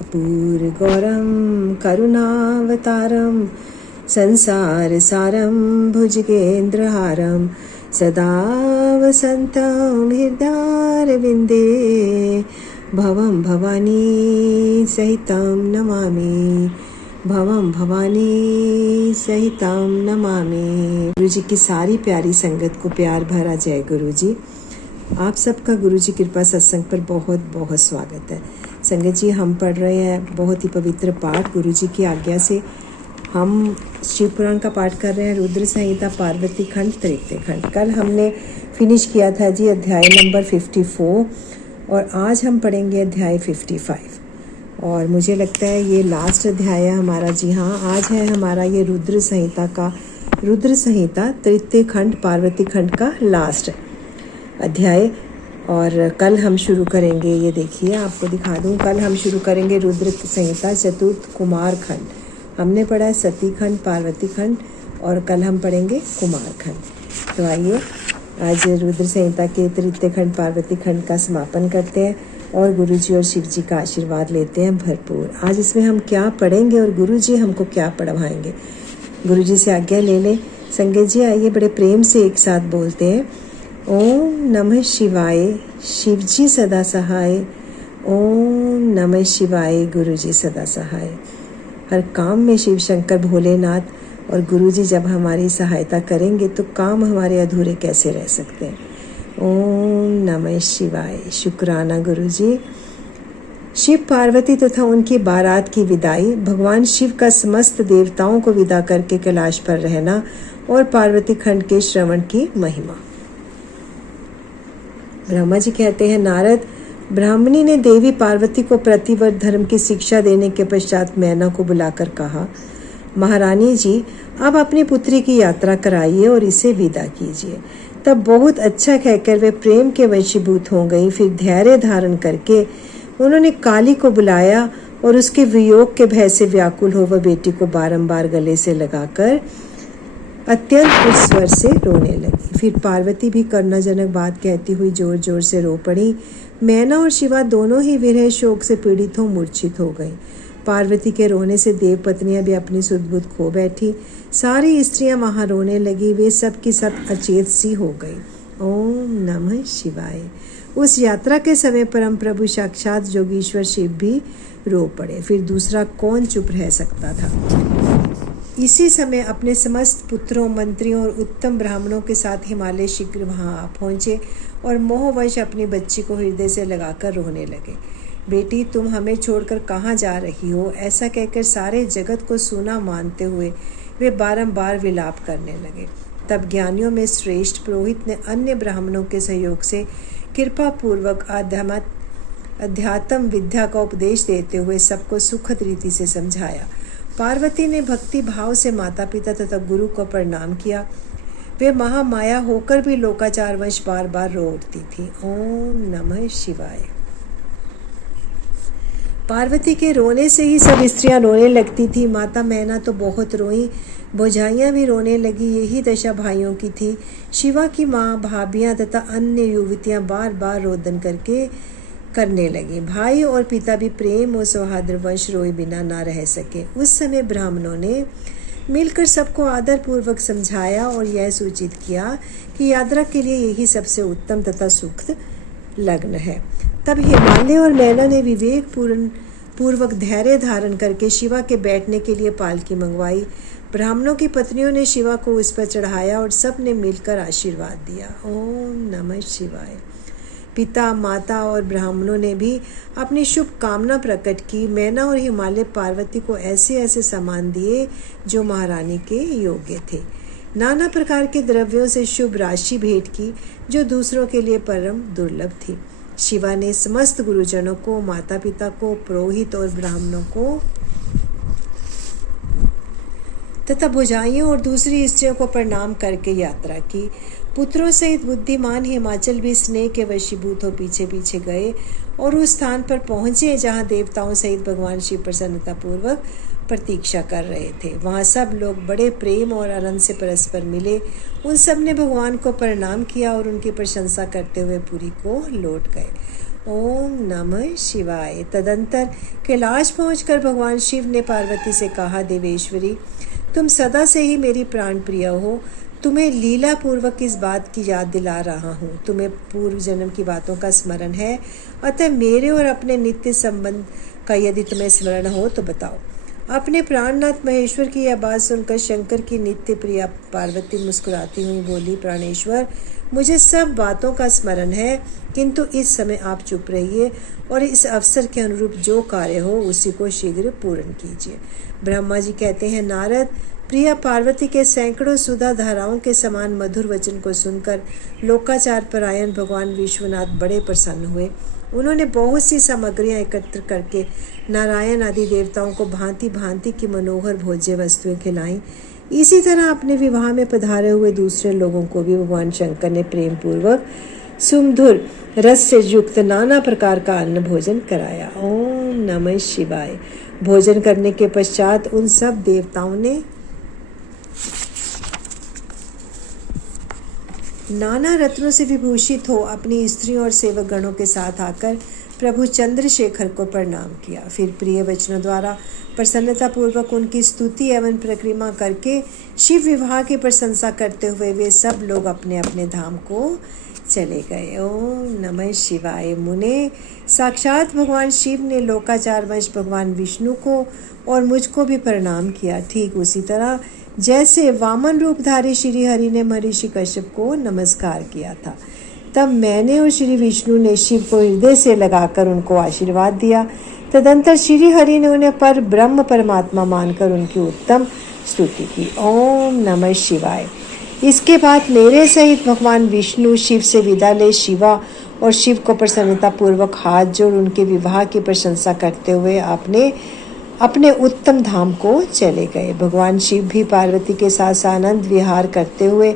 कर्पूरगौरं करुणावतारं संसारसारं भुजगेन्द्रहारं सदा वसन्तं हृदयारविन्दे भवं भवानी सहितं नमामि, भवं भवानी सहितं नमामि। गुरु जी की सारी प्यारी संगत को प्यार भरा जय गुरु जी। आप सबका गुरु जी कृपा सत्संग पर बहुत बहुत स्वागत है। संगत जी, हम पढ़ रहे हैं बहुत ही पवित्र पाठ। गुरु जी की आज्ञा से हम शिव पुराण का पाठ कर रहे हैं, रुद्र संहिता, पार्वती खंड, तृतीय खंड। कल हमने फिनिश किया था जी अध्याय नंबर 54 और आज हम पढ़ेंगे अध्याय 55 और मुझे लगता है ये लास्ट अध्याय है हमारा। जी हाँ, आज है हमारा ये रुद्र संहिता तृतीय खंड, पार्वती खंड का लास्ट अध्याय। और कल हम शुरू करेंगे, ये देखिए आपको दिखा दूं, कल हम शुरू करेंगे रुद्र संहिता चतुर्थ कुमार खंड। हमने पढ़ा है सती खंड, पार्वती खंड और कल हम पढ़ेंगे कुमार खंड। तो आइए आज रुद्र संहिता के तृतीय खंड, पार्वती खंड का समापन करते हैं और गुरु जी और शिव जी का आशीर्वाद लेते हैं भरपूर। आज इसमें हम क्या पढ़ेंगे और गुरु जी हमको क्या पढ़वाएंगे, गुरु जी से आज्ञा ले लें। संगत जी आइए बड़े प्रेम से एक साथ बोलते हैं, ओम नमः शिवाय, शिव जी सदा सहाय। ओम नमः शिवाय, गुरु जी सदा सहाय। हर काम में शिव शंकर भोलेनाथ और गुरु जी जब हमारी सहायता करेंगे तो काम हमारे अधूरे कैसे रह सकते हैं। ओम नमः शिवाय। शुक्राना गुरु जी। शिव पार्वती तथा उनकी बारात की विदाई, भगवान शिव का समस्त देवताओं को विदा करके कैलाश पर रहना और पार्वती खंड के श्रवण की महिमा। ब्रह्मा जी कहते हैं, नारद, ब्राह्मणी ने देवी पार्वती को प्रतिव्रत धर्म की शिक्षा देने के पश्चात मैना को बुलाकर कहा, महारानी जी अब अपनी पुत्री की यात्रा कराइए और इसे विदा कीजिए। तब बहुत अच्छा कहकर वे प्रेम के वशीभूत हो गई। फिर धैर्य धारण करके उन्होंने काली को बुलाया और उसके वियोग के भय से व्याकुल हो वह बेटी को बारंबार गले से लगाकर अत्यंत उच्च स्वर से रोने लगी। फिर पार्वती भी करुणाजनक बात कहती हुई जोर जोर से रो पड़ी। मैना और शिवा दोनों ही विरह शोक से पीड़ित हो मूर्छित हो गईं। पार्वती के रोने से देव पत्नियां भी अपनी सुध-बुध खो बैठी। सारी स्त्रियां वहां रोने लगी। वे सब की सब अचेत सी हो गई। ओम नमः शिवाय। उस यात्रा के समय परम प्रभु साक्षात जोगीश्वर शिव भी रो पड़े। फिर दूसरा कौन चुप रह सकता था। इसी समय अपने समस्त पुत्रों, मंत्रियों और उत्तम ब्राह्मणों के साथ हिमालय शीघ्र वहां आ पहुंचे और मोहवश अपनी बच्ची को हृदय से लगाकर रोने लगे। बेटी, तुम हमें छोड़कर कहाँ जा रही हो? ऐसा कहकर सारे जगत को सूना मानते हुए वे बारंबार विलाप करने लगे। तब ज्ञानियों में श्रेष्ठ पुरोहित ने अन्य ब्राह्मणों के सहयोग से कृपा पूर्वक अध्यात्म विद्या का उपदेश देते हुए सबको सुखद रीति से समझाया। पार्वती ने भक्ति भाव से माता पिता तथा गुरु को प्रणाम किया। वे महामाया होकर भी लोकाचार वश बार बार रो उठती थी। ओम नमः शिवाय। पार्वती के रोने से ही सब स्त्रियां रोने लगती थी। माता मैना तो बहुत रोई, भौजाइयां भी रोने लगी। यही दशा भाइयों की थी। शिवा की माँ, भाभियां तथा अन्य युवतियां बार बार रोदन करने लगी। भाई और पिता भी प्रेम और सौहार्दवश रोए बिना ना रह सके। उस समय ब्राह्मणों ने मिलकर सबको आदर पूर्वक समझाया और यह सूचित किया कि यात्रा के लिए यही सबसे उत्तम तथा सुखद लग्न है। तब हिमालय और मैना ने विवेक पूर्वक धैर्य धारण करके शिवा के बैठने के लिए पालकी मंगवाई। ब्राह्मणों की पत्नियों ने शिवा को उस पर चढ़ाया और सब ने मिलकर आशीर्वाद दिया। ओम नमः शिवाय। पिता, माता और ब्राह्मणों ने भी अपनी शुभ कामना प्रकट की। मैना और हिमालय पार्वती को ऐसे ऐसे सामान दिए जो महारानी के योग्य थे। नाना प्रकार के द्रव्यों से शुभ राशि भेंट की जो दूसरों के लिए परम दुर्लभ थी। शिवा ने समस्त गुरुजनों को, माता पिता को, पुरोहित और ब्राह्मणों को तथा भुजाइयों और दूसरी स्त्रियों को प्रणाम करके यात्रा की। पुत्रों सहित बुद्धिमान हिमाचल भी स्नेह के वशीभूत हो पीछे पीछे गए और उस स्थान पर पहुंचे जहां देवताओं सहित भगवान शिव प्रसन्नतापूर्वक प्रतीक्षा कर रहे थे। वहां सब लोग बड़े प्रेम और आनंद से परस्पर मिले। उन सब ने भगवान को प्रणाम किया और उनकी प्रशंसा करते हुए पुरी को लौट गए। ओम नमः शिवाय। तदंतर कैलाश पहुंचकर भगवान शिव ने पार्वती से कहा, देवेश्वरी, तुम सदा से ही मेरी प्राण प्रिय हो। तुम्हें लीला पूर्वक इस बात की याद दिला रहा हूँ। तुम्हें पूर्व जन्म की बातों का स्मरण है, अतः मेरे और अपने नित्य संबंध का यदि तुम्हें स्मरण हो तो बताओ। अपने प्राणनाथ महेश्वर की यह बात सुनकर शंकर की नित्य प्रिया पार्वती मुस्कुराती हुई बोली, प्राणेश्वर, मुझे सब बातों का स्मरण है, किंतु इस समय आप चुप रहिए और इस अवसर के अनुरूप जो कार्य हो उसी को शीघ्र पूर्ण कीजिए। ब्रह्मा जी कहते हैं, नारद, प्रिया पार्वती के सैकड़ों सुधा धाराओं के समान मधुर वचन को सुनकर लोकाचार परायण भगवान विश्वनाथ बड़े प्रसन्न हुए। उन्होंने बहुत सी सामग्रियां एकत्र करके नारायण आदि देवताओं को भांति भांति की मनोहर भोज्य वस्तुएं खिलाईं। इसी तरह अपने विवाह में पधारे हुए दूसरे लोगों को भी भगवान शंकर ने प्रेम पूर्वक सुमधुर रस से युक्त नाना प्रकार का अन्न भोजन कराया। ओम नमः शिवाय। भोजन करने के पश्चात उन सब देवताओं ने नाना रत्नों से विभूषित हो अपनी स्त्रियों और सेवक गणों के साथ आकर प्रभु चंद्रशेखर को प्रणाम किया। फिर प्रिय वचनों द्वारा प्रसन्नता पूर्वक उनकी स्तुति एवं परिक्रमा करके शिव विवाह की प्रशंसा करते हुए वे सब लोग अपने अपने धाम को चले गए। ओम नमः शिवाय। मुने, साक्षात भगवान शिव ने लोकाचार वंश भगवान विष्णु को और मुझको भी प्रणाम किया। ठीक उसी तरह जैसे वामन रूपधारी श्री हरि ने महर्षि कश्यप को नमस्कार किया था, तब मैंने और श्री विष्णु ने शिव को हृदय से लगाकर उनको आशीर्वाद दिया। तदंतर श्री हरि ने उन्हें पर ब्रह्म परमात्मा मानकर उनकी उत्तम स्तुति की। ओम नमः शिवाय। इसके बाद मेरे सहित भगवान विष्णु शिव से विदा ले शिवा और शिव को प्रसन्नता पूर्वक हाथ जोड़ उनके विवाह की प्रशंसा करते हुए आपने अपने उत्तम धाम को चले गए। भगवान शिव भी पार्वती के साथ आनंद विहार करते हुए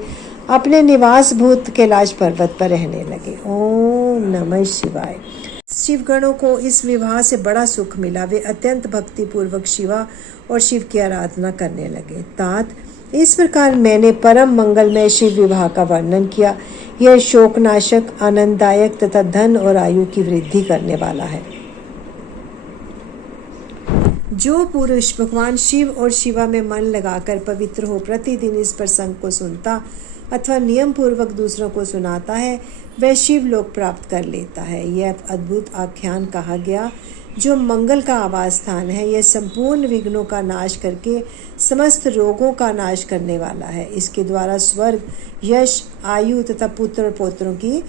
अपने निवास भूत कैलाश पर्वत पर रहने लगे। ओम नमः शिवाय। शिवगणों को इस विवाह से बड़ा सुख मिला। वे अत्यंत भक्ति पूर्वक शिवा और शिव की आराधना करने लगे। तात, इस प्रकार मैंने परम मंगलमय शिव विवाह का वर्णन किया। यह शोकनाशक, आनंददायक तथा धन और आयु की वृद्धि करने वाला है। जो पुरुष भगवान शिव और शिवा में मन लगाकर पवित्र हो प्रतिदिन इस प्रसंग को सुनता अथवा नियम पूर्वक दूसरों को सुनाता है, वह शिव लोक प्राप्त कर लेता है। यह अद्भुत आख्यान कहा गया जो मंगल का आवास स्थान है। यह संपूर्ण विघ्नों का नाश करके समस्त रोगों का नाश करने वाला है। इसके द्वारा स्वर्ग, यश, आयु तथा पुत्र और पौत्रों की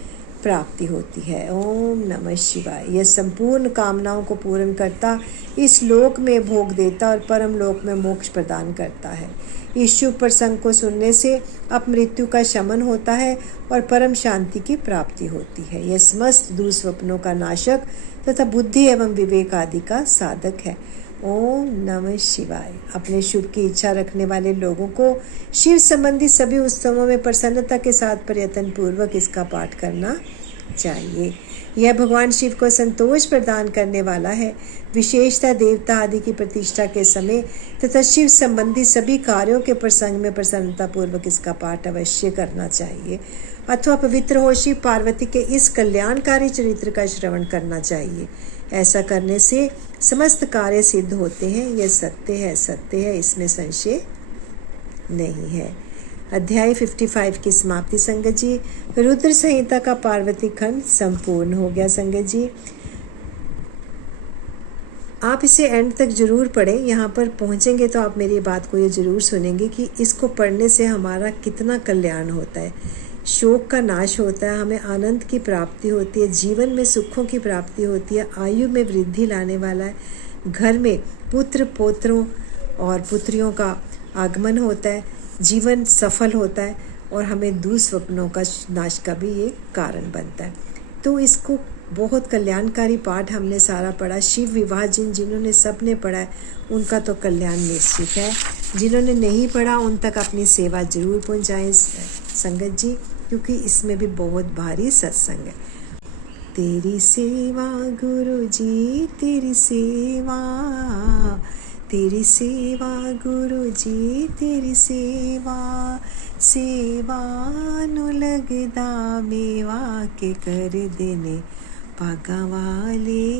प्राप्ति होती है। ओम नमः शिवाय। यह संपूर्ण कामनाओं को पूर्ण करता, इस लोक में भोग देता और परम लोक में मोक्ष प्रदान करता है। इस शुभ प्रसंग को सुनने से अपमृत्यु का शमन होता है और परम शांति की प्राप्ति होती है। यह समस्त दुस्वप्नों का नाशक तथा बुद्धि एवं विवेक आदि का साधक है। ओम नमः शिवाय। अपने शुभ की इच्छा रखने वाले लोगों को शिव संबंधी सभी उत्सवों में प्रसन्नता के साथ प्रयत्न पूर्वक इसका पाठ करना चाहिए। यह भगवान शिव को संतोष प्रदान करने वाला है। विशेषतः देवता आदि की प्रतिष्ठा के समय तथा शिव संबंधी सभी कार्यों के प्रसंग में प्रसन्नता पूर्वक इसका पाठ अवश्य करना चाहिए अथवा पवित्र हो शिव पार्वती के इस कल्याणकारी चरित्र का श्रवण करना चाहिए। ऐसा करने से समस्त कार्य सिद्ध होते हैं। यह सत्य है, इसमें संशय नहीं है। अध्याय 55 की समाप्ति संगत जी। रुद्र संहिता का पार्वती खंड संपूर्ण हो गया संगत जी। आप इसे एंड तक जरूर पढ़ें। यहाँ पर पहुँचेंगे तो आप मेरी बात को ये जरूर सुनेंगे कि इसको पढ़ने से हमारा कितना कल्याण होता है। शोक का नाश होता है, हमें आनंद की प्राप्ति होती है, जीवन में सुखों की प्राप्ति होती है, आयु में वृद्धि लाने वाला है, घर में पुत्र पौत्रों और पुत्रियों का आगमन होता है, जीवन सफल होता है और हमें दुस्वप्नों का नाश का भी ये कारण बनता है। तो इसको बहुत कल्याणकारी पाठ हमने सारा पढ़ा। शिव विवाह जिन्होंने सब ने पढ़ा है उनका तो कल्याण निश्चित है। जिन्होंने नहीं पढ़ा उन तक अपनी सेवा जरूर पहुंचाएं संगत जी, क्योंकि इसमें भी बहुत भारी सत्संग है। तेरी सेवा गुरु जी, तेरी सेवा गुरु जी, तेरी सेवा नु लगदा मेवा के कर देने भागा वाले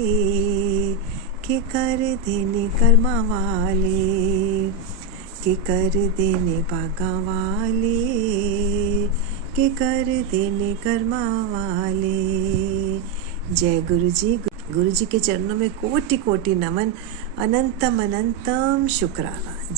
के कर देने कर्मा वाले, के कर देने भागा वाले, के कर देने कर्मा वाले। जय गुरु जी। गुरु जी के चरणों में कोटि कोटि नमन, अनंतम अनंतम शुक्राना।